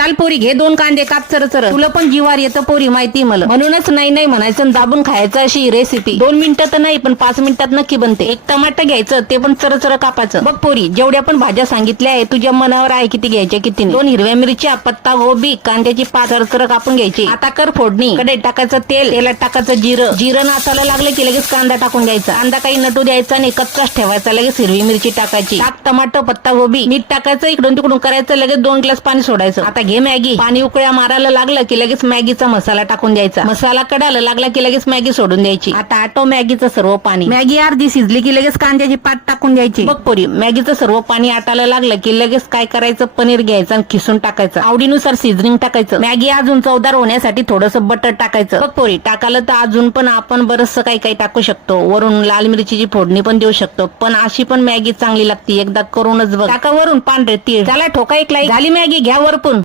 चाल पोरी घे 2 कांदे काप चरचर. तुला पण जीवार येतं पोरी माहिती मला, म्हणूनच नाही नाही म्हणायचं दाबून खायचं अशी रेसिपी. 2 मिनिटं तर नाही पण 5 मिनिटात नक्की बनते. 1 टमाटर घ्यायचं ते पण चरचर कापायचं. बघ पोरी जेवढ्या पण भाज्या सांगितल्या आहे तुझ्या मनावर आहे किती घ्यायच्या किती नाही. 2 हिरव्या मिरच्या, पत्ता गोबी, कांद्याची पात चरचर कापून घ्यायची. आता कर फोडणी. कढईत टाकायचं तेल, तेलात टाकायचं जिरं नाचायला लागलं की लगेच कांदा टाकून घ्यायचा. कांदा काही नटू द्यायचा नाही, कच्चाच ठेवायचा. लगेच हिरवी मिरची टाकायची, टाक टमाटर, पत्ता गोबी, मीठ टाकायचं, इकडून तिकडून करायचं. लगेच 2 ग्लास पाणी सोडायचं. आता घे मॅगी. पाणी उकळ्या मारायला लागलं की लगेच मॅगीचा मसाला टाकून द्यायचा. मसाला कडायला लागला की लगेच मॅगी सोडून द्यायची. आता आटो मॅगीचं सर्व पाणी. मॅगी अर्धी शिजली की लगेच कांद्याची पात टाकून द्यायची. बघ पोरी मॅगीचं सर्व पाणी आटायला लागलं की लगेच काय करायचं, पनीर घ्यायचं आणि खिसून टाकायचं. आवडीनुसार सीझनिंग टाकायचं. मॅगी अजून चवदार होण्यासाठी थोडंसं बटर टाकायचं. बघ पोरी टाकालं तर अजून पण आपण बरचसं काही काही टाकू शकतो. वरून लाल मिरचीची फोडणी पण देऊ शकतो, पण अशी पण मॅगी चांगली लागते. एकदा करूनच बघ. टाका वरून पांढरे तीळ. चला ठोका एक लाई. झाली मॅगी, घ्या वरपून.